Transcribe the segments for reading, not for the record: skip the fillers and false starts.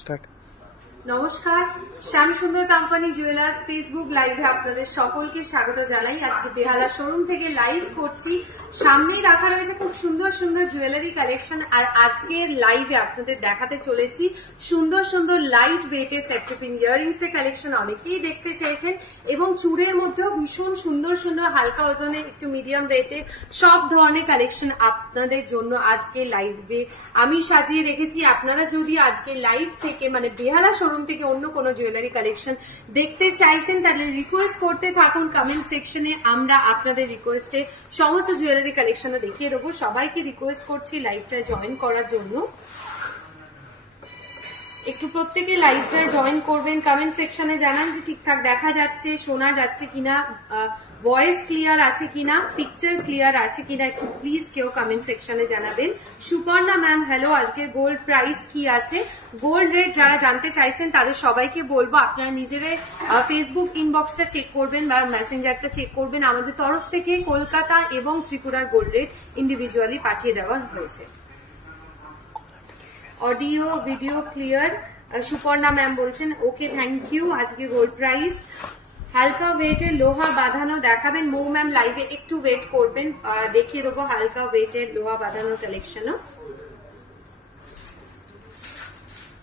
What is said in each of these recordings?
Start. নমস্কার, শ্যাম সুন্দর company jewellers Facebook লাইভে আপনাদের সকলকে স্বাগত জানাই। আজকে বেহালা শোরুম থেকে লাইভ করছি। সামনেই রাখা রয়েছে খুব সুন্দর সুন্দর জুয়েলারি কালেকশন, আর আজকের লাইভে আপনাদের দেখাতে চলেছি সুন্দর সুন্দর লাইট ওয়েটের সেপ্টোপিন ইয়াররিংস এর কালেকশন। অনেকেই দেখতে চেয়েছেন এবং চূড়ের মধ্যেও ভীষণ সুন্দর সুন্দর হালকা ওজনের একটু মিডিয়াম ওয়েটের সব ধরনের কালেকশন আপনাদের জন্য আজকে লাইভে আমি সাজিয়ে রেখেছি। আপনারা যদি আজকে লাইভ থেকে মানে বেহালা শোরুম থেকে অন্য কোনো জুয়েলারি কালেকশন দেখতে চাইছেন তাহলে রিকোয়েস্ট করতে থাকুন কমেন্ট সেকশনে। আমরা আপনাদের রিকোয়েস্টে সমস্ত জুয়েলারি কালেকশনও দেখিয়ে দেবো। সবাইকে রিকোয়েস্ট করছি লাইভটা জয়েন করার জন্য। একটু প্রত্যেকে লাইভটায় জয়েন করবেন। কমেন্ট সেকশনে জানান যে ঠিকঠাক দেখা যাচ্ছে, শোনা যাচ্ছে কিনা, ভয়েস ক্লিয়ার আছে কিনা, পিকচার ক্লিয়ার আছে কিনা, একটু প্লিজ কেউ কমেন্ট সেকশনে জানাবেন। সুপর্ণা ম্যাম হ্যালো, আজকের গোল্ড প্রাইস কি আছে, গোল্ড রেট যারা জানতে চাইছেন তাদের সবাইকে বলবো আপনারা নিজেরাই ফেসবুক ইনবক্সটা চেক করবেন বা মেসেঞ্জারটা চেক করবেন। আমাদের তরফ থেকে কলকাতা এবং ত্রিপুরার গোল্ড রেট ইন্ডিভিজুয়ালি পাঠিয়ে দেওয়া হয়েছে। Audio video clear, Suparna ma'am বলছেন ওকে থ্যাংক ইউ। আজকে গোল্ড প্রাইস হালকা ওয়েটের লোহা বাঁধানো দেখাবেন। মৌ ম্যাম লাইভে একটু ওয়েট করবেন, দেখিয়ে দেবো হালকা ওয়েটের লোহা বাঁধানোর কালেকশনও।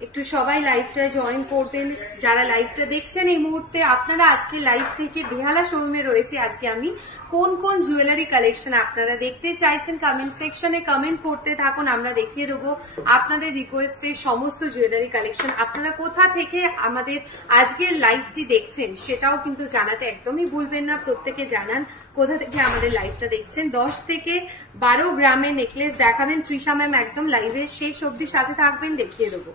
একটু সবাই লাইভটা জয়েন করবেন যারা লাইভটা দেখছেন এই মুহূর্তে। আপনারা আজকে লাইভ থেকে বেহালা শোরুমে রয়েছে। আজকে আমি কোন কোন জুয়েলারি কালেকশন আপনারা দেখতে চাইছেন কমেন্ট সেকশনে কমেন্ট করতে থাকুন। আমরা দেখিয়ে দেবো আপনাদের রিকোয়েস্টে সমস্ত জুয়েলারি কালেকশন। আপনারা কোথা থেকে আমাদের আজকের লাইভটি দেখছেন সেটাও কিন্তু জানাতে একদমই ভুলবেন না। প্রত্যেকে জানান কোথা থেকে আমাদের লাইভটা দেখছেন। 10 থেকে 12 গ্রামের নেকলেস দেখাবেন তৃষা ম্যাম, একদম লাইভের শেষ অবধি সাথে থাকবেন, দেখিয়ে দেবো।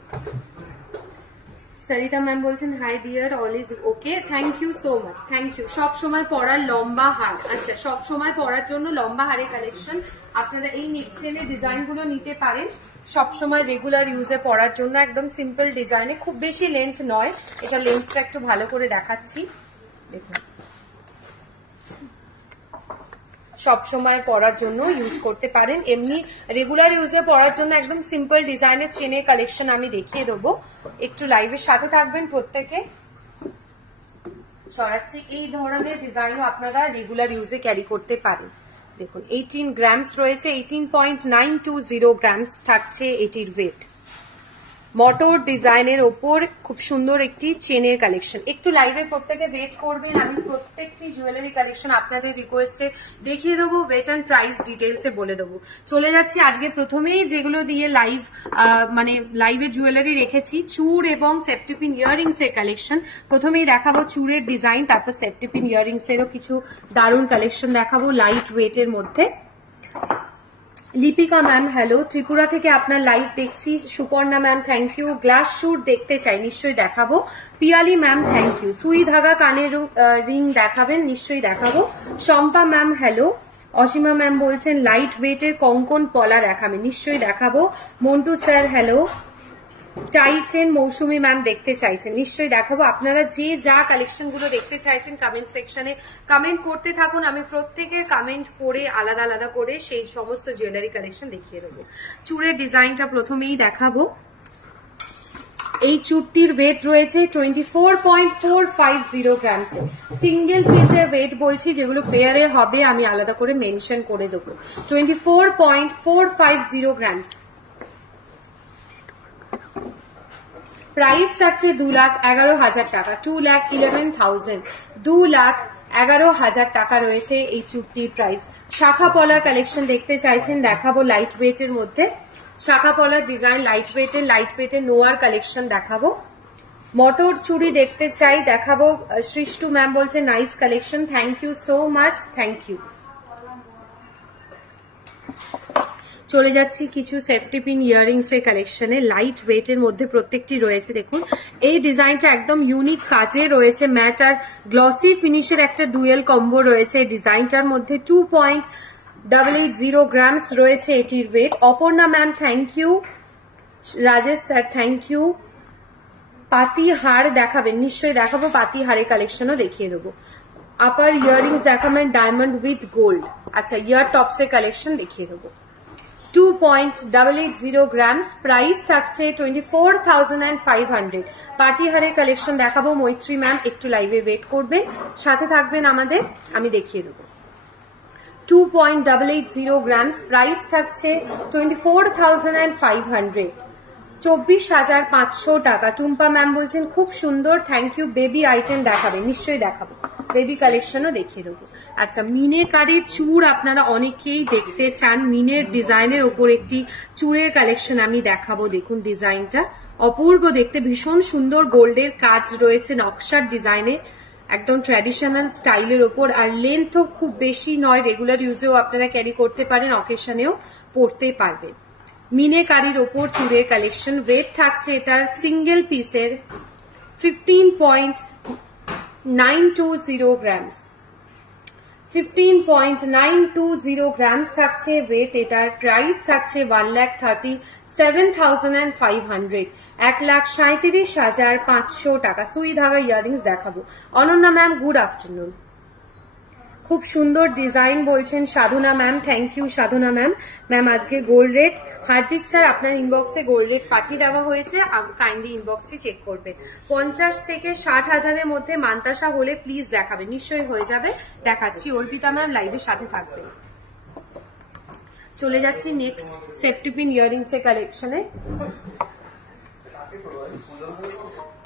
সরিতা ম্যাম বলছেন hi dear, all is okay, thank you so much, thank you. সব সময় পরার লম্বা হার, আচ্ছা সব সময় পরার জন্য লম্বা হারের কালেকশন আপনারা এই নেক চেনের ডিজাইন গুলো নিতে পারেন। সব সময় রেগুলার ইউজে পরার জন্য একদম সিম্পল ডিজাইনে, খুব বেশি লেন্থ নয়। এটা লেন্থটা একটু ভালো করে দেখাচ্ছি, দেখুন সব সময় পরার জন্য ইউজ করতে পারেন। এমনি রেগুলার ইউজে পরার জন্য একদম সিম্পল ডিজাইনের চেনের কালেকশন আমি দেখিয়ে দেবো। একটু লাইভের সাথে থাকবেন প্রত্যেকে। ছড়াচ্ছি এই ধরনের ডিজাইনও আপনারা রেগুলার ইউজে ক্যারি করতে পারেন। দেখুন 18 গ্রামস রয়েছে, 18.920 গ্রামস থাকছে এটির ওয়েট। মটর ডিজাইনের ওপর খুব সুন্দর একটি চেনের কালেকশন। একটু লাইভে প্রত্যেকে ওয়েট করবেন, আমি প্রত্যেকটি জুয়েলারি কালেকশন আপনাদের রিকোয়েস্টে দেখিয়ে দেবো, ওয়েট অ্যান্ড প্রাইস ডিটেলসে বলে দেবো। চলে যাচ্ছি আজকে প্রথমেই যেগুলো দিয়ে লাইভ মানে লাইভে জুয়েলারি রেখেছি, চূড় এবং সেপ্টোপিন ইয়াররিংস এর কালেকশন। প্রথমেই দেখাবো চূড়ের ডিজাইন, তারপর সেপ্টোপিন ইয়াররিংস এরও কিছু দারুণ কালেকশন দেখাবো লাইট ওয়েটের মধ্যে। লিপিকা ম্যাম হ্যালো, ত্রিপুরা থেকে আপনার লাইভ দেখছি। Suparna ma'am thank you. গ্লাস শুট দেখতে চাই, নিশ্চয়ই দেখাবো। Piyali ma'am thank you. সুই ধাগা কানের রিং দেখাবেন, নিশ্চয়ই দেখাবো। Shampa ma'am hello. Asima ma'am বলছেন লাইট ওয়েটের কঙ্কন পলা দেখাবেন, নিশ্চয়ই দেখাবো। Montu sir hello. চাইছেন মৌসুমী ম্যাম দেখতে চাইছেন, নিশ্চয়ই দেখাবো। আপনারা যে যা কালেকশন গুলো দেখতে চাইছেন কমেন্ট সেকশনে কমেন্ট করতে থাকুন। আমি প্রত্যেকের কমেন্ট পড়ে আলাদা আলাদা করে সেই সমস্ত জুয়েলারি কালেকশন দেখিয়ে দেবো। চূড়ের ডিজাইনটা প্রথমেই দেখাবো। এই চুটটির ওয়েট রয়েছে 24.450 গ্রামস। সিঙ্গেল পিসের ওয়েট বলছি, যেগুলো পেয়ারের হবে আমি আলাদা করে মেনশন করে দেবো। 24.450 গ্রামস। প্রাইস থাকছে 2,11,000 টাকা, 2,11,000, 2,11,000 টাকা রয়েছে এই চুটটির প্রাইস। শাখা পলার কালেকশন দেখতে চাইছেন, দেখাবো লাইট ওয়েটের মধ্যে। শাখা পলার ডিজাইন লাইট ওয়েটের নোয়ার কালেকশন দেখাবো। মটর চুড়ি দেখতে চাই, দেখাবো। সৃষ্টু ম্যাম বলছে nice collection, thank you so much, thank you. চলে যাচ্ছি কিছু সেফটি পিন ইয়াররিংস এর কালেকশনে, লাইট ওয়েটের মধ্যে প্রত্যেকটি রয়েছে। দেখুন এই ডিজাইনটা একদম ইউনিক কাজে রয়েছে, ম্যাট আর গ্লসি ফিনিশের একটা ডুয়েল কম্বো রয়েছে এই ডিজাইনটার মধ্যে। 2.880 গ্রামস রয়েছে এটির weight. Aparna ma'am thank you. Rajesh sir thank you. পাতি হার দেখাবেন, নিশ্চয়ই দেখাবো। পাতি হারের কালেকশনও দেখিয়ে দেবো। আপার ইয়াররিংস দেখাবেন ডায়মন্ড উইথ গোল্ড। আচ্ছা ইয়ার টপস এর কালেকশন দেখিয়ে দেবো। 2.880 গ্রামস, প্রাইস থাকছে 24,500। পার্টি হারের কালেকশন দেখাবো মৈত্রী ম্যাম, একটু লাইভে ওয়েট করবেন, সাথে থাকবেন আমাদের, আমি দেখিয়ে দেবো। 2.880 গ্রামস, প্রাইস থাকছে 24,500, 24,500 টাকা। টুম্পা ম্যাম বলছেন খুব সুন্দর, থ্যাংক ইউ। বেবি আইটেম দেখাবে, নিশ্চয়ই দেখাবো, বেবি কালেকশনও দেখিয়ে দেবো। আচ্ছা, মিনেকারির চূড় আপনারা অনেকেই দেখতে চান, মিনের ডিজাইনের ওপর একটি চূড়ের কালেকশন আমি দেখাবো। দেখুন ডিজাইনটা অপূর্ব দেখতে, ভীষণ সুন্দর গোল্ডের কাজ রয়েছে নকশার ডিজাইনে, একদম ট্র্যাডিশনাল স্টাইলের ওপর। আর লেন্থও খুব বেশি নয়, রেগুলার ইউজেও আপনারা ক্যারি করতে পারেন, অকেশনেও পরতে পারবেন। মিনেকারির ওপর চূড়ের কালেকশন, ওয়েট থাকছে এটার সিঙ্গেল পিসের 15.920 গ্রামস, 15.920 গ্রামস থাকছে ওয়েট এটার। প্রাইস থাকছে 1,37,500, 1,37,500 টাকা। সুই ধাগা ইয়াররিংস দেখাবো। অনন্যা ম্যাম গুড আফটারনুন, খুব সুন্দর ডিজাইন বলছেন Sadhana ma'am, thank you Sadhana ma'am. Ma'am আজকে গোল্ড রেট, হার্দিক স্যার আপনার ইনবক্সে গোল্ড রেট পাঠিয়ে দেওয়া হয়েছে, কাইন্ডলি ইনবক্সটি চেক করবে। 50 থেকে 60 হাজারের মধ্যে মান্তাসা হলে প্লিজ দেখাবে, নিশ্চয়ই হয়ে যাবে, দেখাচ্ছি। অর্পিতা ম্যাম লাইভের সাথে থাকবে। চলে যাচ্ছি নেক্সট সেফটি পিন ইয়াররিংস এর কালেকশনে।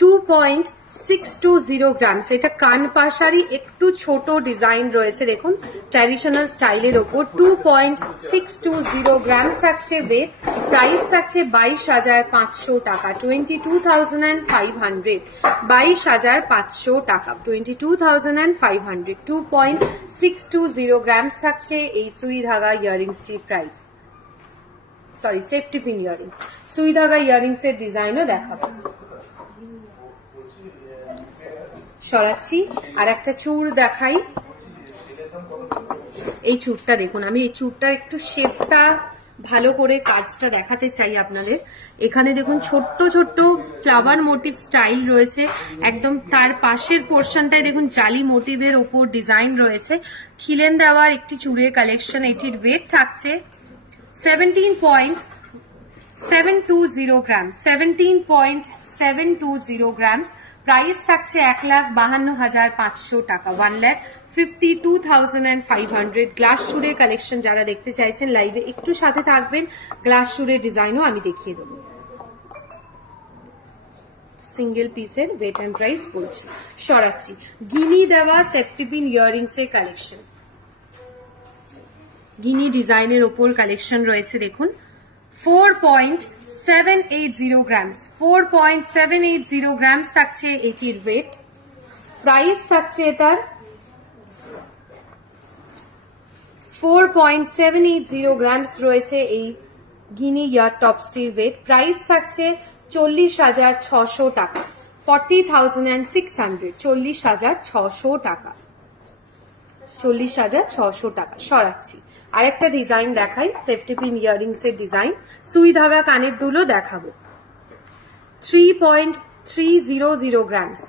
2.620 গ্রামস, এটা কান পাশারি একটু ছোট ডিজাইন রয়েছে, দেখুন ট্র্যাডিশনাল স্টাইলের ওপর। 2.620 গ্রামস থাকছে ওয়েট, প্রাইস থাকছে 22,500 টাকা, 22,500, 22,500 টাকা, 22,500। 2.620 গ্রামস থাকছে এই সুই ধাগা ইয়াররিংসটির price, sorry safety pin earrings. সুই ধাগা ইয়াররিংস এর ডিজাইনও দেখাবো। সরাচ্ছি, আর একটা চূড় দেখাই। এই চূড়টা দেখুন, আমি এই চূড়টার একটু শেপটা ভালো করে কাজটা দেখাতে চাই আপনাদের। এখানে দেখুন ছোট্ট ছোট্ট ফ্লাওয়ার মোটিভ স্টাইল রয়েছে, একদম তার পাশের পোর্শনটায় দেখুন জালি মোটিভের ওপর ডিজাইন রয়েছে, খিলেন দেওয়ার একটি চূড়ের কালেকশন। এটির ওয়েট থাকছে 17.720 গ্রাম, 17.720 গ্রামস। প্রাইস থাকছে 1,52,500 টাকা, 1,52,500। গ্লাস চূড়ের কালেকশন যারা দেখতে চাইছেন লাইভে একটু সাথে থাকবেন, গ্লাস চূড়ের ডিজাইনও আমি দেখিয়ে দেবো। সিঙ্গেল পিসের ওয়েট এন্ড প্রাইস বলছি। সরাচ্ছি, গিনি দেওয়া সেফটি পিন ইয়াররিংস এর কালেকশন, গিনি ডিজাইনের ওপর কালেকশন রয়েছে দেখুন। 4.780 গ্রামস, 4.780 গ্রামস থাকছে এটির ওয়েট। প্রাইস থাকছে এটার 4.780 গ্রামস রয়েছে এই গিনি ইয়ার টপসটির ওয়েট। প্রাইস থাকছে 40,600 টাকা, 40,600, 40,600 টাকা, 40,600 টাকা। সরাচ্ছি, আরেকটা ডিজাইন দেখাই সেফটি পিন ইয়াররিংস এর ডিজাইন। সুই ধাগা কানের দুলও দেখাবো। 3.300 গ্রামস,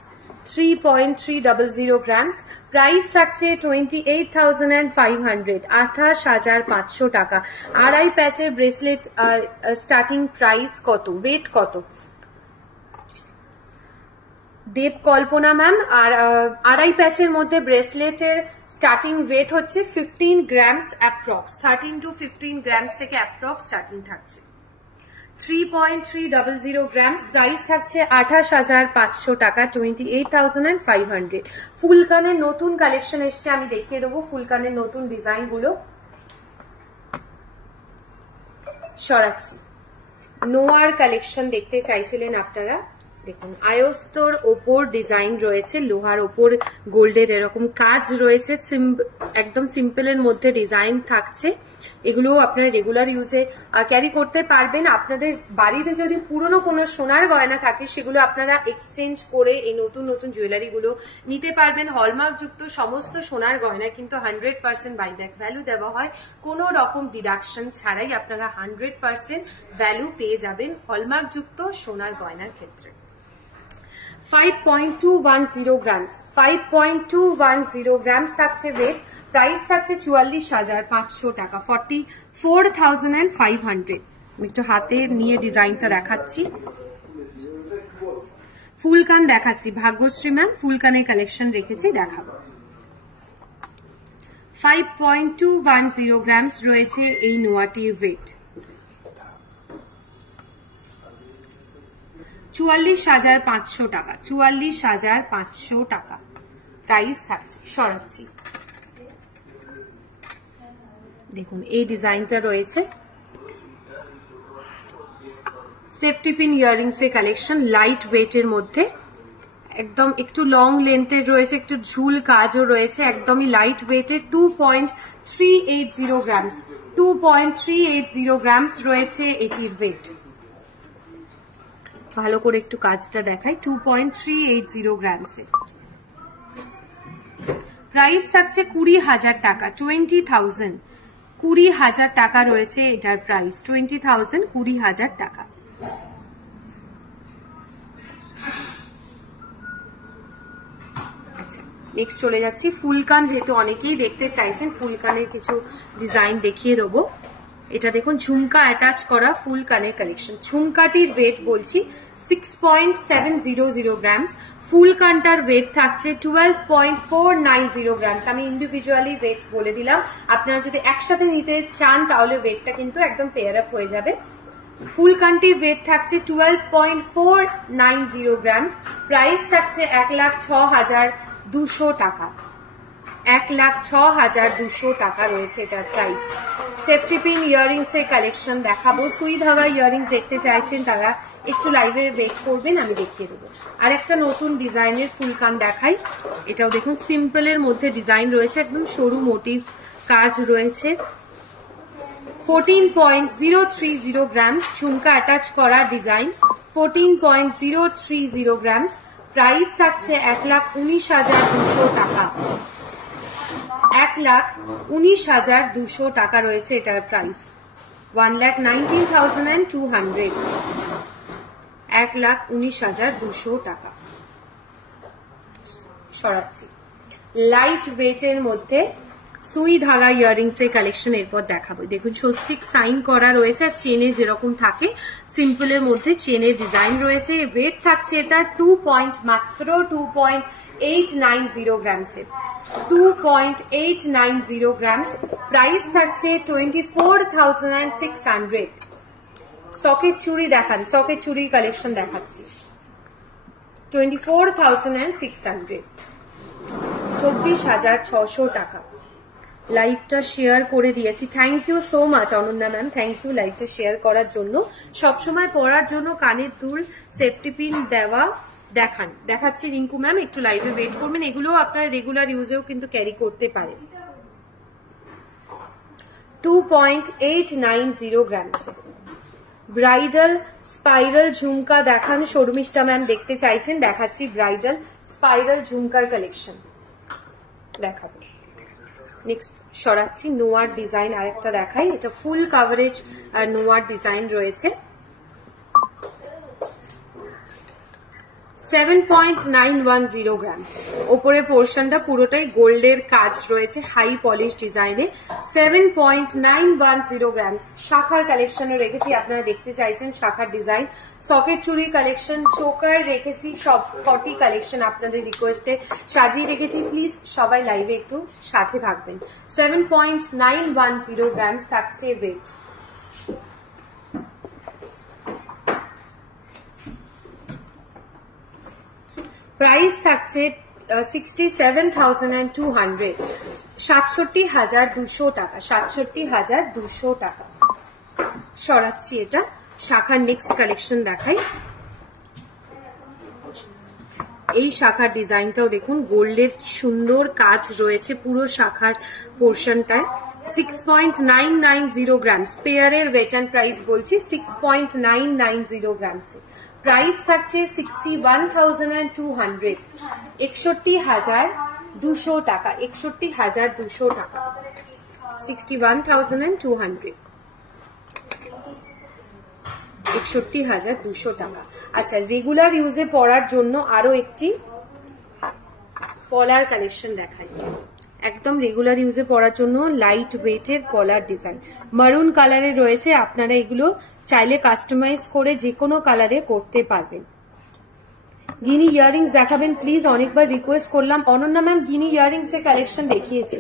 3.300 গ্রামস। প্রাইস থাকছে 28,500, 28,500 টাকা। আড়াই প্যাচের ব্রেসলেট স্টার্টিং প্রাইস কত, ওয়েট কত? দেব কল্পনা ম্যাম, আর আড়াই প্যাচের মধ্যে ব্রেসলেটের স্টার্টিং ওয়েট হচ্ছে 15 গ্রামস অ্যাপ্রক্স, 13 to 15 গ্রামস থেকে অ্যাপ্রক্স স্টার্টিং থাকছে। 3.300 গ্রামস, প্রাইস থাকছে 28,500 টাকা, 28,500। ফুলকানের নতুন কালেকশন এসছে, আমি দেখিয়ে দেবো ফুলকানের নতুন ডিজাইন গুলো। সরাচ্ছি, নোয়ার কালেকশন দেখতে চাইছিলেন আপনারা, দেখুন আয়স্তর ওপর ডিজাইন রয়েছে, লোহার ওপর গোল্ডের এরকম কাজ রয়েছে, একদম সিম্পলের মধ্যে ডিজাইন থাকছে। এগুলো আপনারা রেগুলার ইউজে ক্যারি করতে পারবেন। আপনাদের বাড়িতে যদি পুরনো কোনো সোনার গয়না থাকে সেগুলো আপনারা এক্সচেঞ্জ করে এই নতুন নতুন জুয়েলারি গুলো নিতে পারবেন। হলমার্ক যুক্ত সমস্ত সোনার গয়না কিন্তু 100% বাইব্যাক ভ্যালু দেওয়া হয়, কোনো রকম ডিডাকশন ছাড়াই আপনারা 100% ভ্যালু পেয়ে যাবেন হলমার্ক যুক্ত সোনার গয়নার ক্ষেত্রে। 5.210 গ্রামস, 5.210 গ্রামস থাকছে ওয়েট। প্রাইস থাকছে 44,500 টাকা, 44,500। আমি একটু হাতে নিয়ে ডিজাইনটা দেখাচ্ছি, ফুলকান দেখাচ্ছি। ভাগ্যশ্রী ম্যাম ফুলকানের কালেকশন রেখেছি, দেখাবো। 5.210 গ্রামস রয়েছে এই নোয়াটির ওয়েট। 44,500 টাকা, 44,500 টাকা প্রাইস থাকছে। সরাচ্ছি, দেখুন এই ডিজাইনটা রয়েছে। সেফটি পিন ইয়াররিংস এর কালেকশন, লাইট ওয়েটের মধ্যে, একদম একটু লং লেন্থের রয়েছে, একটু ঝুল কাজও রয়েছে, একদমই লাইট ওয়েটের। 2.380 গ্রামস, 2.380 গ্রামস রয়েছে এটির ওয়েট। ভালো করে একটু কাজটা দেখাই, 2.380 গ্রামসে। প্রাইস থাকছে 20,000 টাকা, 20,000, 20,000 টাকা রয়েছে এটার প্রাইস। 20,000, 20,000 টাকা। আচ্ছা, নেক্সট চলে যাচ্ছি ফুলকান, যেহেতু অনেকেই দেখতে চাইছেন ফুলকানের কিছু ডিজাইন দেখিয়ে দেবো। এটা দেখুন ঝুমকা অ্যাটাচ করা ফুলকানের কালেকশন। ঝুমকাটির ওয়েট বলছি 6.700 গ্রামস, ফুলকানটার ওয়েট থাকছে 12.490 গ্রামস। আমি ইন্ডিভিজুয়ালি ওয়েট বলে দিলাম, আপনারা যদি একসাথে নিতে চান তাহলে ওয়েটটা কিন্তু একদম পেয়ার আপ হয়ে যাবে। ফুলকানটির ওয়েট থাকছে 12.490 গ্রামস। প্রাইস থাকছে 1,06,200 টাকা, 1,06,200 টাকা রয়েছে এটার প্রাইস। সেফটি পিন ইয়াররিংস এর কালেকশন দেখাবো। সুই ধাগা ইয়াররিংস দেখতে চাইছেন তারা একটু লাইভে ওয়েট করবেন, আমি দেখিয়ে দেবো। আর একটা নতুন ডিজাইনের ফুলকান দেখাই, এটাও দেখুন সিম্পলের মধ্যে ডিজাইন রয়েছে, একদম সরু মোটিভ কাজ রয়েছে। 14.030 গ্রামস, ঝুমকা অ্যাটাচ করা ডিজাইন, 14.030 গ্রামস। প্রাইস থাকছে 1,19,200 টাকা, 1,19,200 টাকা রয়েছে এটার প্রাইস। 1,19,200, 1,19,200 টাকা। সরাচ্ছি, লাইট ওয়েটের মধ্যে সুই ধাগা ইয়াররিংস এর কালেকশন এরপর দেখাবো। দেখুন স্বস্তিক সাইন করা রয়েছে, আর চেনে যেরকম থাকে সিম্পলের মধ্যে চেনের ডিজাইন রয়েছে। ওয়েট থাকছে এটা মাত্র 2.890 গ্রামসের, 2.890 গ্রামস। প্রাইস থাকছে 24,600। সকেট চুড়ি দেখান, সকেট চুড়ি কালেকশন দেখাচ্ছি, 24,600, 24,600 টাকা। লাইভটা শেয়ার করে দিয়েছি, thank you so much Ananya ma'am, thank you লাইভটা শেয়ার করার জন্য। সবসময় পরার জন্য কানের দুল সেফটি পিন দেওয়া দেখাচ্ছি রিঙ্কু ম্যাম, একটু লাইভে ওয়েট করবেন। এগুলো আপনার রেগুলার ইউজেও কিন্তু ক্যারি করতে পারেন। 2.890 গ্রামস। ব্রাইডাল স্পাইরাল ঝুমকা দেখান, শর্মিষ্ঠা ম্যাম দেখতে চাইছেন, দেখাচ্ছি ব্রাইডাল স্পাইরাল ঝুমকার কালেকশন দেখাবো। নেক্সট সরাচ্ছি, নোয়ার ডিজাইন আরেকটা দেখাই। এটা ফুল কাভারেজ আর নোয়ার ডিজাইন রয়েছে। 7.910 গ্রামস। ওপরে পোর্শনটা পুরোটাই গোল্ডের কাজ রয়েছে, হাই পলিশ ডিজাইনে। 7.910 গ্রামস। শাখার কালেকশনও রেখেছি, আপনারা দেখতে চাইছেন শাখার ডিজাইন। সকেট চুড়ি কালেকশন, চোকার রেখেছি, সব কটি কালেকশন আপনাদের রিকোয়েস্টে সাজিয়ে রেখেছি। প্লিজ সবাই লাইভে একটু সাথে থাকবেন। 7.910 গ্রামস থাকছে ওয়েট। প্রাইস থাকছে 67,200, 67,200 টাকা, 67,200 টাকা। সরাচ্ছি এটা, শাখার নেক্সট কালেকশন দেখাই। এই শাখার ডিজাইনটাও দেখুন, গোল্ডের সুন্দর কাজ রয়েছে পুরো শাখার পোর্শনটায়। 6.990 গ্রামস। পেয়ারের ওয়েট অ্যান্ড প্রাইস বলছি 6.990 গ্রামস। প্রাইস থাকছে 61,200, 61,200 টাকা, 61,200 টাকা, 61,200। 61,200 টাকা। আচ্ছা, রেগুলার ইউজে পরার জন্য আরো একটি পলার কালেকশন দেখাই। একদম রেগুলার ইউজে পরার জন্য লাইট ওয়েটের পলার ডিজাইন মারুন কালারে রয়েছে। আপনারা এগুলো চাইলে কাস্টমাইজ করে যে কোনো কালারে করতে পারবেন। গিনি ইয়াররিংস দেখাবেন প্লিজ, অনেকবার রিকোয়েস্ট করলাম। অনন্যা ম্যাম গিনি ইয়াররিংস এর কালেকশন দেখিয়েছি,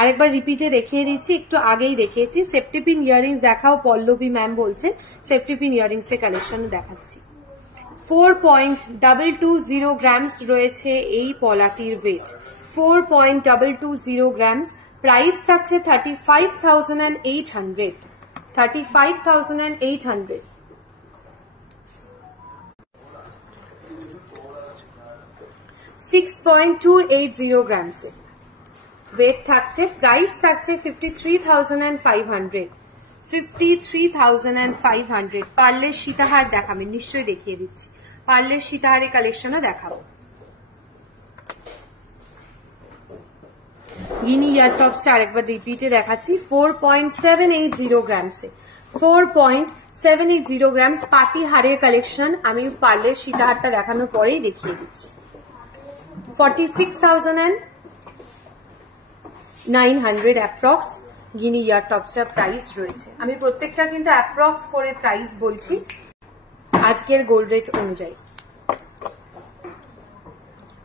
আরেকবার রিপিটে দেখিয়ে দিচ্ছি, একটু আগেই দেখিয়েছি। সেফটি পিন ইয়াররিংস দেখাও পল্লবী ম্যাম বলছেন, সেফটি পিন ইয়াররিংস এর কালেকশন দেখাচ্ছি। 4.220 গ্রামস রয়েছে এই পলাটির ওয়েট, 4.220 গ্রামস। প্রাইস থাকছে 35,800, 35,800। $6.280 গ্রামস ওয়েট থাকছে। প্রাইস থাকছে 53,500, 53,500। পার্লের সীতাহার দেখাবেন, নিশ্চয়ই দেখিয়ে দিচ্ছি। পার্লের সীতাহারের কালেকশনও দেখাবো। গিনি ইয়ার টপসটা আরেকবার রিপিটে দেখাচ্ছি। 4.780 গ্রামসে, 4.780 গ্রামস পার্টি হারের কালেকশন। আমি পার্লের সীতাহারটা দেখানোর পরেই দেখিয়ে দিচ্ছি। 46,900 অ্যাপ্রক্স গিনি ইয়ার টপসটার প্রাইস রয়েছে। আমি প্রত্যেকটা কিন্তু অ্যাপ্রক্স করে প্রাইস বলছি আজকের গোল্ড রেট অনুযায়ী।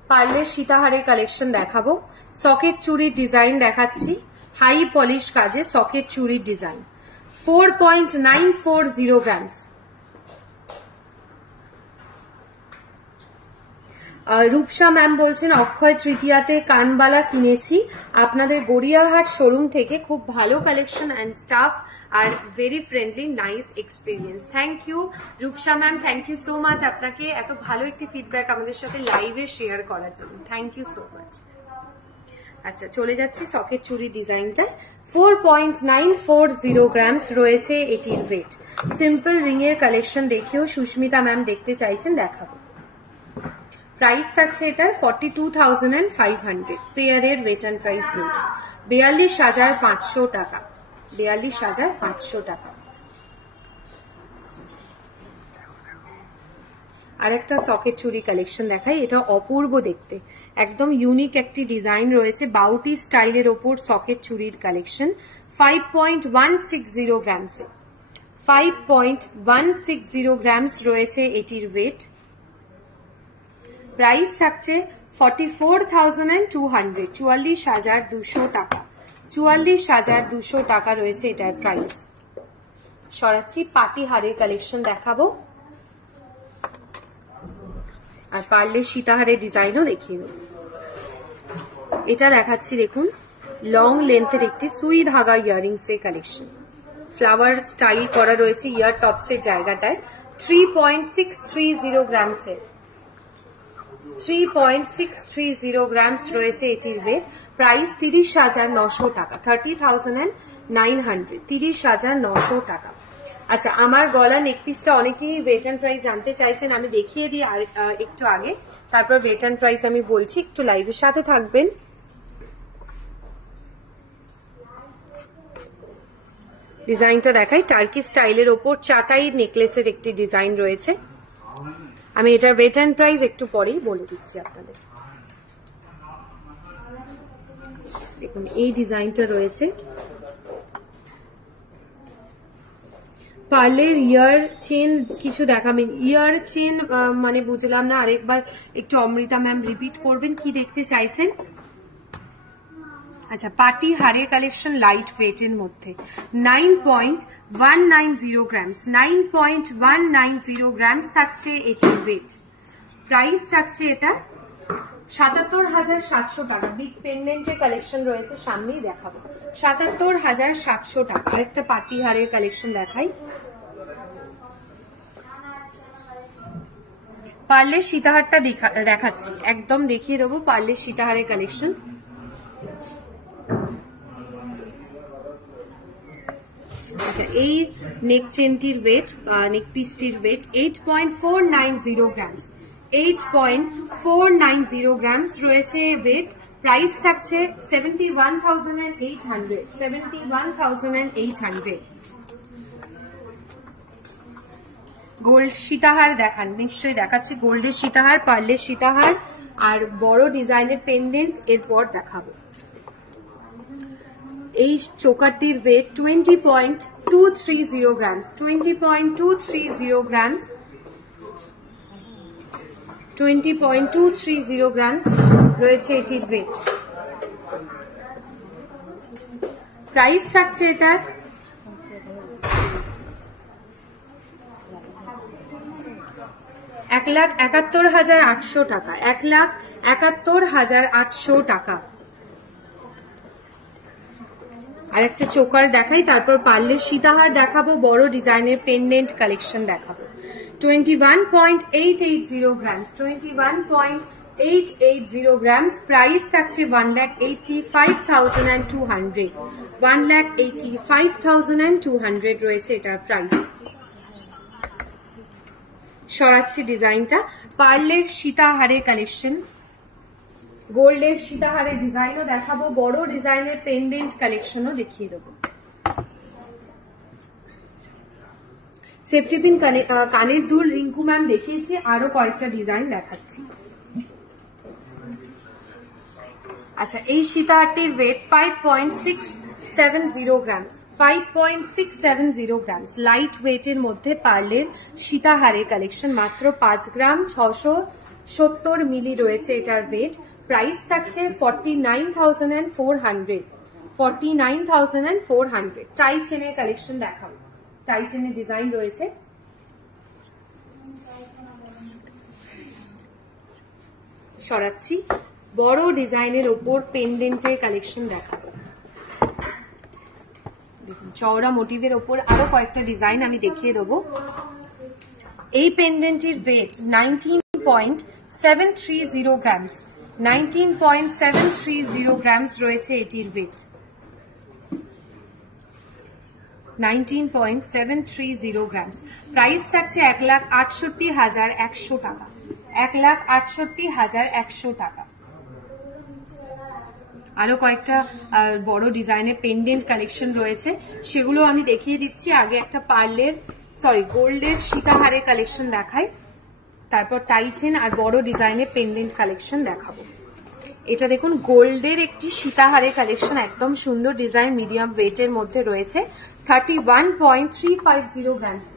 পার্লের সীতাহারের কালেকশন দেখাবো। সকেট চুড়ির ডিজাইন দেখাচ্ছি, হাই পলিশ কাজে সকেট চুড়ির ডিজাইন। 4.940 গ্রামস। রূপসা ম্যাম বলছেন অক্ষয় তৃতীয়াতে কানবালা কিনেছি আপনাদের গড়িয়াহাট শোরুম থেকে, খুব ভালো কালেকশন অ্যান্ড স্টাফ আর very friendly, nice experience. Thank you Rupsa ma'am, thank you so much আপনাকে এত ভালো একটি ফিডব্যাক আমাদের সাথে লাইভে শেয়ার করার জন্য, থ্যাংক ইউ সো মাচ। আচ্ছা, চলে যাচ্ছি সকেট চুড়ি ডিজাইনটা। 4.940 গ্রামস রয়েছে এটির ওয়েট। সিম্পল রিং এর কালেকশন দেখেও সুস্মিতা ম্যাম দেখতে চাইছেন, দেখাবো। প্রাইস থাকছে এটার 42,500, পেয়ারের ওয়েট অ্যান্ড প্রাইস বলছি 42,500 টাকা, 42,500 টাকা। আরেকটা সকেট চুড়ি কালেকশন দেখাই, এটা অপূর্ব দেখতে, একদম ইউনিক একটি ডিজাইন রয়েছে। বাউটি স্টাইলের ওপর সকেট চুড়ির কালেকশন। 5.160 গ্রামসে, 5.160 গ্রামস রয়েছে এটির ওয়েট। প্রাইস থাকছে 44,200, 44,200 টাকা, 44,200 টাকা রয়েছে এটার প্রাইস। সরাচ্ছি, পাটি হারের কালেকশন দেখাবো আর পার্লের সীতাহারের ডিজাইনও দেখিয়ে দেবো। এটা দেখাচ্ছি, দেখুন লং লেন্থের একটি সুই ধাগা ইয়াররিংস এর কালেকশন, ফ্লাওয়ার স্টাইল করা রয়েছে ইয়ার টপসের জায়গাটায়। 3.630 গ্রামসের, 3.630 গ্রামস রয়েছে এটির ওয়েট। প্রাইস 30,900 টাকা, 30,900, 30,900 টাকা। আচ্ছা, আমার গলা নেকপিসটা অনেকেই ওয়েট অ্যান্ড প্রাইস জানতে চাইছেন, আমি দেখিয়ে দিই একটু আগে, তারপর ওয়েট অ্যান্ড প্রাইস আমি বলছি, একটু লাইভের সাথে থাকবেন। ডিজাইনটা দেখাই, টার্কি স্টাইলের ওপর চাটাই নেকলেসের একটি ডিজাইন রয়েছে। আমি এটার ওয়েট অ্যান্ড প্রাইস একটু পরেই বলে দিচ্ছি আপনাদের। দেখুন এই ডিজাইনটা রয়েছে। পার্লের ইয়ার চেন কিছু দেখাবেন। ইয়ার চেন মানে বুঝলাম না, আরেকবার একটু অমৃতা ম্যাম রিপিট করবেন, কি দেখতে চাইছেন? আচ্ছা, পার্টি হারের কালেকশন লাইট ওয়েটের মধ্যে 9.190 গ্রামস, 9.190 গ্রামস থাকছে এটির ওয়েট। প্রাইস থাকছে এটা 77,700 টাকা। বিগ পেন্ডেন্টের কালেকশন রয়েছে, সামনেই দেখাবো। 77,700 টাকা। আরেকটা পার্টি হারের কালেকশন দেখাই। পার্লের সীতাহারটা দেখাচ্ছি, একদম দেখিয়ে দেবো পার্লের সীতাহারের কালেকশন। আচ্ছা, এই নেক চেনটির ওয়েট, নেক পিসটির ওয়েট 8.490 গ্রামস, 8.490 গ্রামস রয়েছে ওয়েট। প্রাইস থাকছে 71,800, 71,800। গোল্ড সীতাহার দেখান, নিশ্চয়ই দেখাচ্ছি। গোল্ডের সীতাহার, পার্লের সীতাহার আর বড় ডিজাইনের পেন্ডেন্ট এরপর দেখাবো। এই চোকারটির ওয়েট 20.230 গ্রামস, 20.230 গ্রামস, 20.230 গ্রামস রয়েছে এটির ওয়েট। প্রাইস থাকছে এটার 1,71,800 টাকা, 1,71,800 টাকা। আর একটা চোকার দেখাই, তারপর পার্লের সীতাহার দেখাবো, বড় ডিজাইনের পেন্ডেন্ট কালেকশন দেখাবো। 21.880 গ্রামস, 21.880 গ্রামস। প্রাইস থাকছে 1,85,200, 1,85,200 রয়েছে এটার প্রাইস। সরাচ্ছি ডিজাইনটা, পার্লের সীতাহারের কালেকশন, গোল্ডের সীতাহারের ডিজাইনও দেখাবো, বড় ডিজাইনের পেন্ডেন্ট কালেকশনও দেখিয়ে দেবো। সেফটি পিন, কানের দুল রিঙ্কু ম্যাম দেখিয়েছি, আরো কয়েকটা ডিজাইন দেখাচ্ছি। আচ্ছা, এই সীতাহারটির ওয়েট 5.670 গ্রামস, 5.670 গ্রামস। লাইট ওয়েটের মধ্যে পার্লের সীতাহারের কালেকশন, মাত্র 5 গ্রাম 670 মিলি রয়েছে এটার ওয়েট। প্রাইস থাকছে 49,400, 49,400। টাই চেনের কালেকশন দেখাবো, টাই চেনের ডিজাইন রয়েছে। সরাচ্ছি, বড় ডিজাইনের ওপর পেন্ডেন্টের কালেকশন দেখাবো। দেখুন, চওড়া মোটিভের ওপর আরো কয়েকটা ডিজাইন আমি দেখিয়ে দেবো। এই পেন্ডেন্টের ওয়েট 19.730 গ্রামস, 19.730 গ্রামস রয়েছে এটির ওয়েট, 19.730 গ্রামস। প্রাইস থাকছে 1,68,100 টাকা, 1,68,100 টাকা। আরো কয়েকটা বড় ডিজাইনের পেন্ডেন্ট কালেকশন রয়েছে, সেগুলো আমি দেখিয়ে দিচ্ছি। আগে একটা গোল্ডের সীতাহারের কালেকশন দেখাই, তারপর টাই চেন আর বড় ডিজাইনের পেন্ডেন্ট কালেকশন দেখাবো। এটা দেখুন, গোল্ডের একটি সীতাহারের কালেকশন, একদম সুন্দর ডিজাইন, মিডিয়াম ওয়েটের মধ্যে রয়েছে। 31.350 গ্রামস,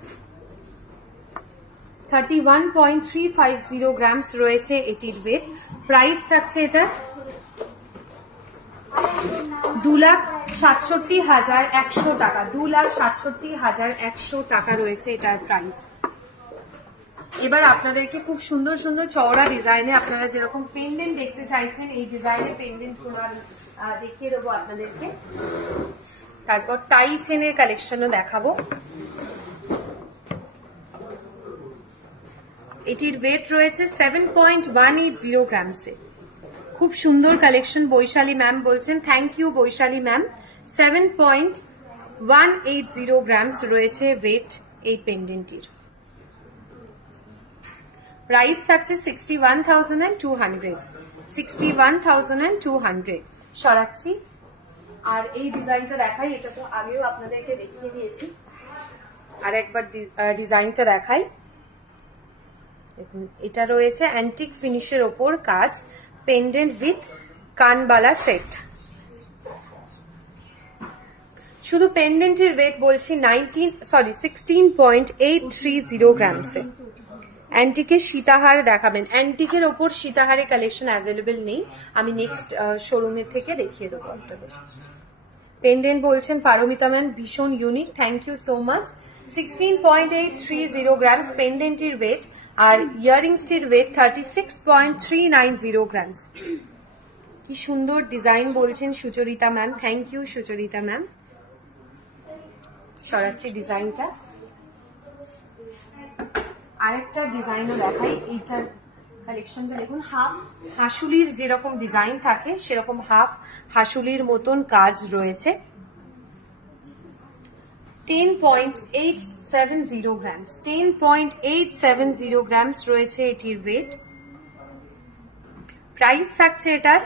31.350 গ্রামস রয়েছে এটির ওয়েট। প্রাইস থাকছে এটা 2,67,100 টাকা, 2,67,100 টাকা রয়েছে এটার প্রাইস। এবার আপনাদেরকে খুব সুন্দর সুন্দর চওড়া ডিজাইনে, আপনারা যেরকম পেন্ডেন্ট দেখতে চাইছেন, এই ডিজাইনের পেন্ডেন্ট গুলো আমি দেখিয়ে দেবো আপনাদেরকে। তারপর টাই চেনের কালেকশনও দেখাবো। এটির ওয়েট রয়েছে 7.180 গ্রামসে। খুব সুন্দর কালেকশন, বৈশালী ম্যাম বলছেন, thank you Baishali ma'am. 7.180 grams রয়েছে ওয়েট এই পেন্ডেন্টটির। প্রাইস থাকছে 61,200, 61,200। সরাচ্ছি, আর এই ডিজাইনটা দেখাই, এটা তো আগেও আপনাদেরকে দেখিয়ে দিয়েছি, আর একবার ডিজাইনটা দেখাই। দেখুন, এটা রয়েছে অ্যান্টিক ফিনিশের ওপর কাজ, পেন্ডেন্ট উইথ কানবালা সেট। শুধু পেন্ডেন্টের ওয়েট বলছি 16.830 গ্রামসে। অ্যান্টিকের সীতাহার দেখাবেন, অ্যান্টিকের ওপর সীতাহারের কালেকশন অ্যাভেলেবেল নেই, আমি নেক্সট শোরুমের থেকে দেখিয়ে দেবো আপনাদের। পেন্ডেন্ট বলছেন পারমিতা ম্যাম, ভীষণ unique, thank you so much. 16.830 grams পেন্ডেন্টের ওয়েট, আর ইয়ারিংসটির ওয়েট 36.390 গ্রামস। কি সুন্দর ডিজাইন বলছেন Sucharita ma'am, thank you Sucharita ma'am. সরাচ্ছি ডিজাইনটা, আরেকটা ডিজাইনও দেখাই। এইটার কালেকশনটা দেখুন, হাফ হাসুলির যেরকম ডিজাইন থাকে সেরকম হাফ হাসুলির মতন কাজ রয়েছে। 10.870 গ্রামস, 10.870 গ্রামস রয়েছে এটির ওয়েট। প্রাইস থাকছে এটার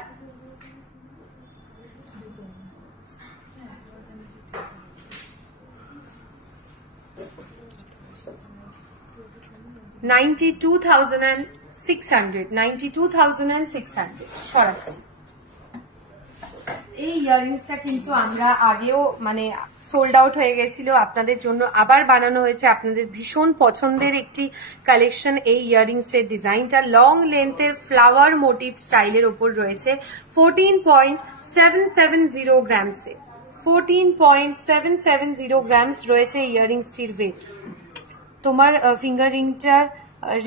2,000 92,600, 92,600 সরাচ্ছি। এই ইয়াররিংসটা কিন্তু আমরা আগেও মানে সোল্ড আউট হয়ে গেছিল, আপনাদের জন্য আবার বানানো হয়েছে। আপনাদের ভীষণ পছন্দের একটি কালেকশন এই ইয়াররিংস এর ডিজাইনটা লং লেন্থের ফ্লাওয়ার মোটিভ স্টাইলের ওপর রয়েছে 14.770 গ্রামসে। 14.770 গ্রামস রয়েছে ইয়াররিংসটির ওয়েট। তোমার ফিঙ্গার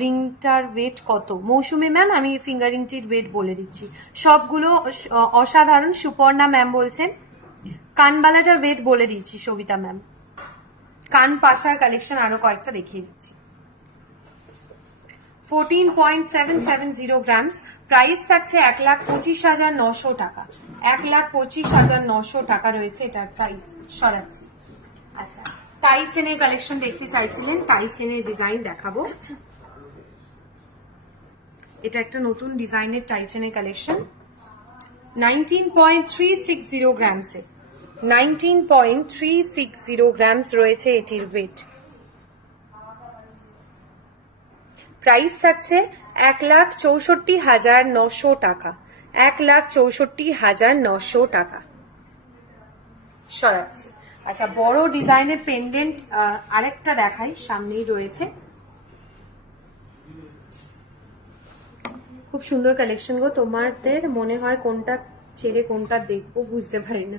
রিংটার ওয়েট কত মৌসুমী ম্যাম? আমি ফিঙ্গার রিংটির ওয়েট বলে দিচ্ছি। সবগুলো অসাধারণ। সুপর্ণা ম্যাম বলছেন। কানবালাটার ওয়েট বলে দিচ্ছি সবিতা ম্যাম। কান পাশার কালেকশন আরো কয়েকটা দেখিয়ে দিচ্ছি। 14.770 গ্রামস। প্রাইস থাকছে 1,25,900 টাকা। 1,25,900 টাকা রয়েছে এটার প্রাইস। সরাচ্ছি। আচ্ছা, টাই চেনের কালেকশন দেখতে চাইছিলেন, টাই চেনের ডিজাইন দেখাবো। এটা একটা নতুন ডিজাইনের টাই চেনের কালেকশন 19.360 গ্রামসে। 19.360 গ্রামস রয়েছে এটির ওয়েট। প্রাইস থাকছে 1,64,900 টাকা। 1,64,900 টাকা। সরাচ্ছি। আচ্ছা, বড় ডিজাইনের পেন্ডেন্ট আরেকটা দেখাই, সামনেই রয়েছে। খুব সুন্দর কালেকশন গো। তোমাদের মনে হয় কোনটা ছেড়ে কোনটা দেখবো বুঝতে পারি না।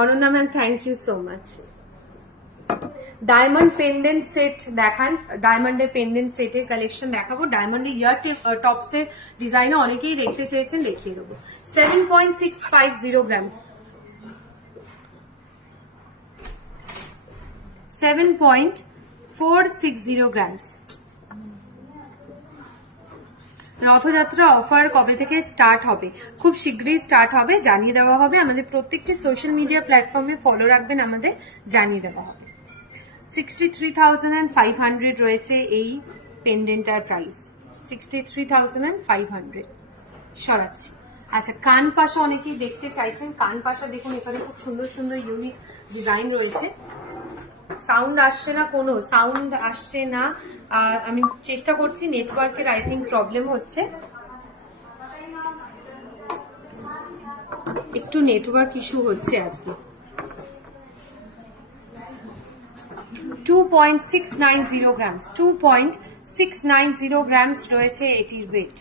Ananya ma'am, thank you so much. Diamond pendant set দেখান। ডায়মন্ডের পেন্ডেন্ট সেটের কালেকশন দেখাবো। ডায়মন্ডের ইয়ার টপস এর ডিজাইন অনেকেই দেখতে চেয়েছেন, দেখিয়ে দেবো। 7.650 গ্রাম। 7.460 গ্রামস। রথযাত্রা অফার কবে থেকে স্টার্ট হবে? খুব শীঘ্রই স্টার্ট হবে, জানিয়ে দেওয়া হবে। আমাদের প্রত্যেকটি সোশ্যাল মিডিয়া প্ল্যাটফর্মে ফলো রাখবেন, আমাদের জানিয়ে দেওয়া হবে। 63,500 রয়েছে এই পেন্ডেন্টার প্রাইস। 63,500। সরাচ্ছি। আচ্ছা, কান পাশা অনেকেই দেখতে চাইছেন। কান পাশা দেখুন, এখানে খুব সুন্দর সুন্দর ইউনিক ডিজাইন রয়েছে। সাউন্ড আসছে না, কোনো সাউন্ড আসছে না। আমি চেষ্টা করছি, নেটওয়ার্কের আই থিঙ্ক প্রবলেম হচ্ছে, একটু নেটওয়ার্ক ইস্যু হচ্ছে আজকে। 2.690 গ্রামস। 2.690 গ্রামস রয়েছে এটির ওয়েট।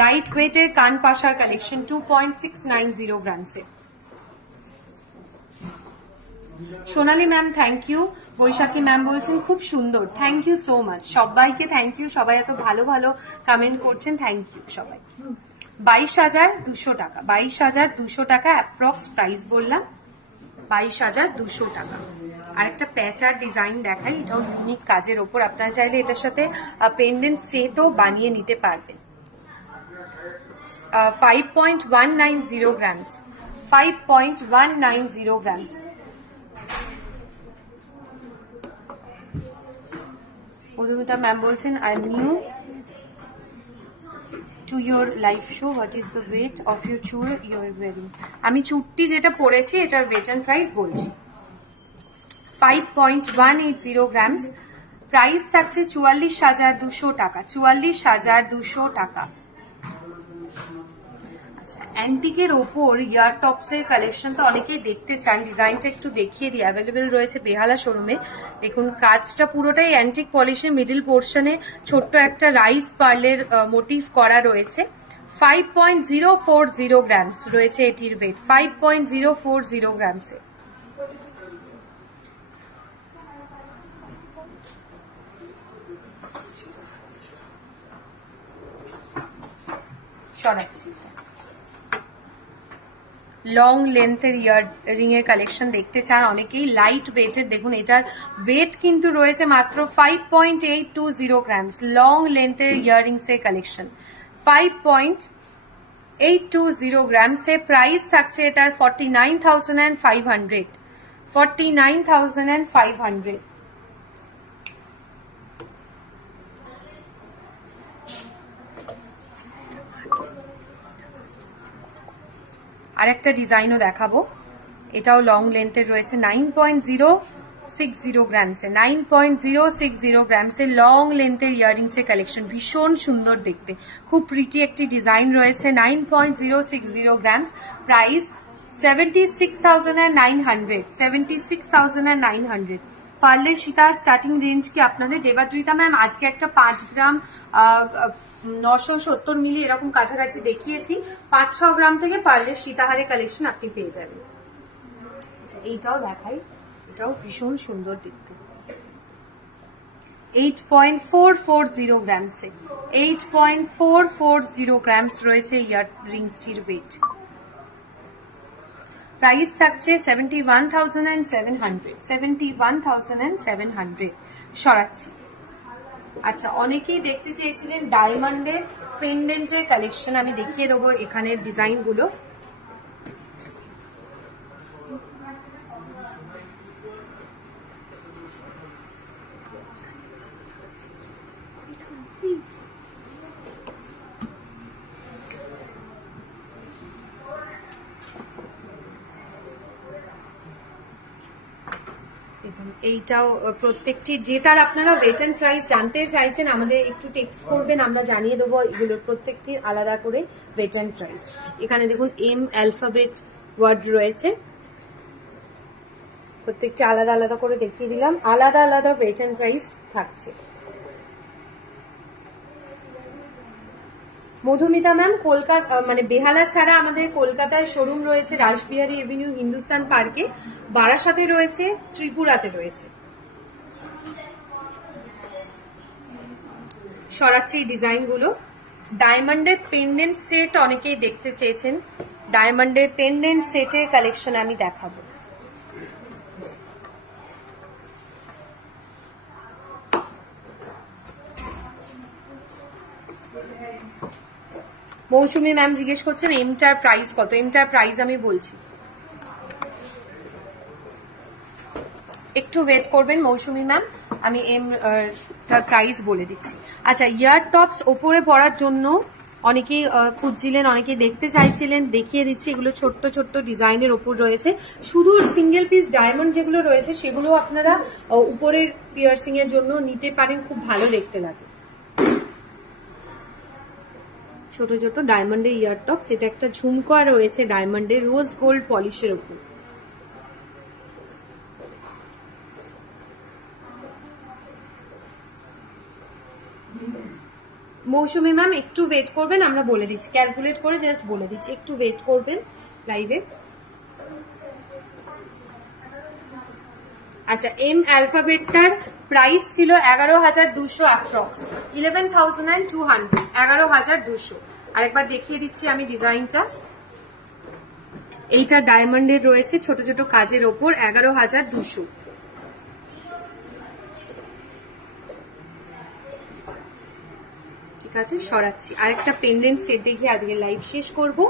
লাইট ওয়েটের কান পাশার কালেকশন 2.690 গ্রামসে। Sonali ma'am, thank you. Baishakhi ma'am বলছেন খুব সুন্দর। Thank you so much. সবাইকে থ্যাংক ইউ। সবাই এত ভালো ভালো কমেন্ট করছেন, থ্যাংক ইউ সবাই। 22,200 টাকা। 22,200 টাকা অ্যাপ্রক্স প্রাইস বললাম। 22,200 টাকা। আর একটা প্যাচার ডিজাইন দেখাই, এটাও ইউনিক কাজের ওপর। আপনারা চাইলে এটার সাথে পেন্ডেন্ট সেটও বানিয়ে নিতে পারবেন। 5.190 গ্রামস। 5.190 গ্রামস। মধুমিতা ম্যাম বলছেন, I knew to your live show, what is the weight of your চুর ইউ আর ওয়েরিং? আমি চুটটি যেটা পরেছি এটার ওয়েট অ্যান্ড প্রাইস বলছি। 5.180 গ্রামস। প্রাইস থাকছে 44,200 টাকা। 44,200 টাকা। আচ্ছা, অ্যান্টিকের ওপর ইয়ার টপস এর কালেকশন তো অনেকেই দেখতে চান। ডিজাইনটা একটু দেখিয়ে দিই। অ্যাভেলেবেল রয়েছে বেহালা শোরুমে। দেখুন, কাজটা পুরোটাই অ্যান্টিক পলিশের। মিডিল পোর্শনে ছোট্ট একটা রাইস পার্লের মোটিভ করা রয়েছে। 5.040 গ্রামস রয়েছে এটির ওয়েট। 5.040 গ্রামসে। সরাচ্ছি। লং লেন্থের ইয়াররিং এর কালেকশন দেখতে চান অনেকেই, লাইট ওয়েটের। দেখুন, এটার ওয়েট কিন্তু রয়েছে মাত্র 5.820 গ্রামস। লং লেন্থের ইয়াররিংস এর কালেকশন 5.820 গ্রামসে। প্রাইস থাকছে এটার 49,500। 49,500। আরেকটা ডিজাইনও দেখাবো, এটাও লং লেন্থের রয়েছে। 9.0 9.060 গ্রামসে 9.060 গ্রামসে লং লেন্থের ইয়াররিংসের কালেকশন, ভীষণ সুন্দর দেখতে, খুব প্রিটি একটি ডিজাইন রয়েছে। 9.060 গ্রামস, প্রাইস 76,900, 76,900। পার্লের সীতার স্টার্টিং রেঞ্জ কি আপনাদের দেবাদ্রিতা ম্যাম আজকে একটা 5 গ্রাম 970 মিলি এরকম কাছাকাছি দেখিয়েছি, 5-6 গ্রাম থেকে পার্লের সীতাহারের কালেকশন আপনি পেয়ে যাবেন। এইটাও দেখাই, এটাও ভীষণ সুন্দর দেখতে। 8.440 গ্রামসে 8.440 গ্রামস রয়েছে ইয়াররিংসটির ওয়েট। প্রাইস থাকছে 71,700, 71,700 সরাচ্ছি। আচ্ছা, অনেকেই দেখতে চেয়েছিলেন ডায়মন্ডের পেন্ডেন্টের কালেকশন, আমি দেখিয়ে দেবো এখানের ডিজাইনগুলো। এইটাও প্রত্যেকটি, যেটার আপনারা ওয়েট এন্ড প্রাইস জানতে চাইছেন আমাদের একটু টেক্সট করবেন, আমরা জানিয়ে দেবো এগুলোর প্রত্যেকটি আলাদা করে ওয়েট এন্ড প্রাইস। এখানে দেখুন এম অ্যালফাবেট ওয়ার্ড রয়েছে, প্রত্যেকটি আলাদা আলাদা করে দেখিয়ে দিলাম, আলাদা আলাদা ওয়েট এন্ড প্রাইস থাকছে। মধুমিতা ম্যাম কলকাতা মানে বেহালা ছাড়া আমাদের কলকাতার শোরুম রয়েছে রাসবিহারী এভিনিউ হিন্দুস্তান পার্কে, বারাসাতে রয়েছে, ত্রিপুরাতে রয়েছে। সরাচ্ছি ডিজাইনগুলো। ডায়মন্ডের পেন্ডেন্ট সেট অনেকেই দেখতে চেয়েছেন, ডায়মন্ডের পেন্ডেন্ট সেটের কালেকশন আমি দেখাবো। মৌসুমী ম্যাম জিজ্ঞেস করছেন এমটার প্রাইস কত, এমটার প্রাইস আমি বলছি, একটু ওয়েট করবেন মৌসুমী ম্যাম, আমি এমটার প্রাইস বলে দিচ্ছি। আচ্ছা, ইয়ার টপস ওপরে পরার জন্য অনেকেই খুঁজছিলেন, অনেকেই দেখতে চাইছিলেন, দেখিয়ে দিচ্ছি। এগুলো ছোট্ট ছোট্ট ডিজাইনের ওপর রয়েছে, শুধু সিঙ্গেল পিস ডায়মন্ড যেগুলো রয়েছে সেগুলো আপনারা উপরের পিয়ার্সিং এর জন্য নিতে পারেন, খুব ভালো দেখতে লাগে। ছোট ছোট ডায়মন্ডের ইয়ার টপস, এটা একটা ঝুমকা রয়েছে ডায়মন্ডের রোজ গোল্ড পলিশের উপর। মৌসুমী ম্যাম একটু ওয়েট করবেন, আমরা বলে দিচ্ছি, ক্যালকুলেট করে জাস্ট বলে দিচ্ছি, একটু ওয়েট করবেন লাইভে। আচ্ছা, এম অ্যালফাবেটটার প্রাইস ছিল 11,200 অ্যাপ্রক্স, 11,200, 11,200। আরেকবার দেখিয়ে দিচ্ছি আমি ডিজাইনটা, এইটা ডায়মন্ডের রয়েছে ছোট ছোট কাজের ওপর, 11,200। ঠিক আছে, সরাচ্ছি। আরেকটা পেন্ডেন্ট সেট দেখে আজকে লাইভ শেষ করবো।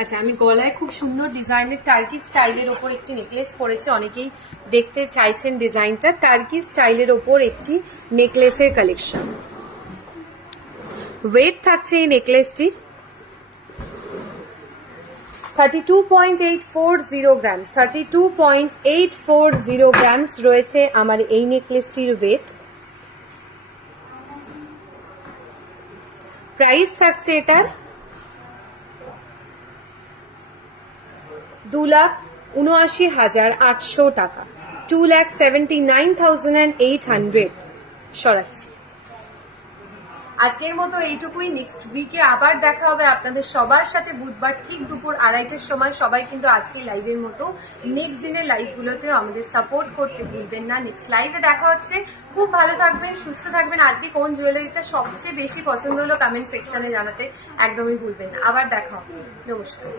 আচ্ছা, আমি গলায় খুব সুন্দর ডিজাইনের টার্কি স্টাইলের ওপর একটি নেকলেস পরেছি, অনেকেই দেখতে চাইছেন ডিজাইনটা। টার্কি স্টাইলের ওপর একটি নেকলেসের কালেকশন। ওয়েট থাকছে এই নেকলেসটির 32.840 গ্রামস, 32.840 গ্রামস রয়েছে আমার এই নেকলেসটির ওয়েট। প্রাইস থাকছে এটার 2,79,800 টাকা, 2,79,800 সরাচ্ছি। আজকের মতো এইটুকুই, নেক্সট উইকে আবার দেখা হবে আপনাদের সবার সাথে বুধবার ঠিক দুপুর 2:30টার সময়। সবাই কিন্তু আজকে লাইভের মতো নেক্সট দিনের লাইভগুলোতে আমাদের সাপোর্ট করতে ভুলবেন না। নেক্সট লাইভে দেখা হচ্ছে, খুব ভালো থাকবেন, সুস্থ থাকবেন। আজকে কোন জুয়েলারিটা সবচেয়ে বেশি পছন্দ হলো কমেন্ট সেকশনে জানাতে একদমই ভুলবেন না। আবার দেখা হবে, নমস্কার।